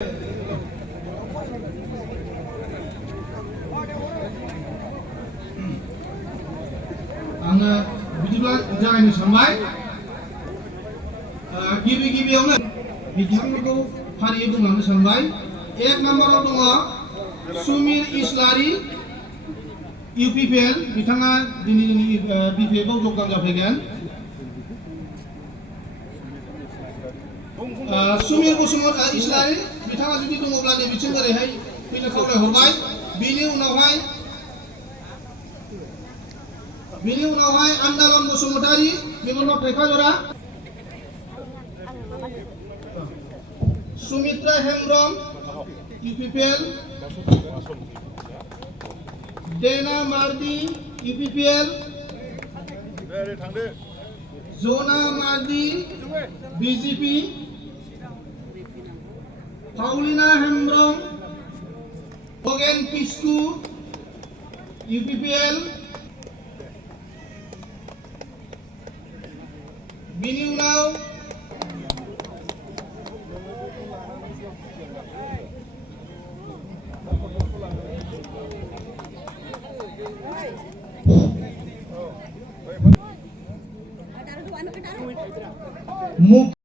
आङो बिदिब्ला जागायनो सानबाय गिबियावनो बिथांमोनखौ फारियै बुंलांनो सानबाय। 1 नम्बराव दङ सुमिर इस्लारि UPPL बिथाङा दिनै जोंनि BPFआव जगदान जाफैगोन। सुमिर बसुमतारी इस्लारि बिथाङा जुदि दङब्ला नैबेथिं ओरैहाय फैनो खावलायहरबाय। बेनि उनावहाय आन्दालन बसुमतारी मेगनाव थाइखा जरा। सुमित्रा हेम्ब्रम UPPL। देना मार्दी UPPL। जना मार्दी BJP। पाउलिना हेम्ब्रम बगेन किस्कु UPPL। बिनि उनाव मुख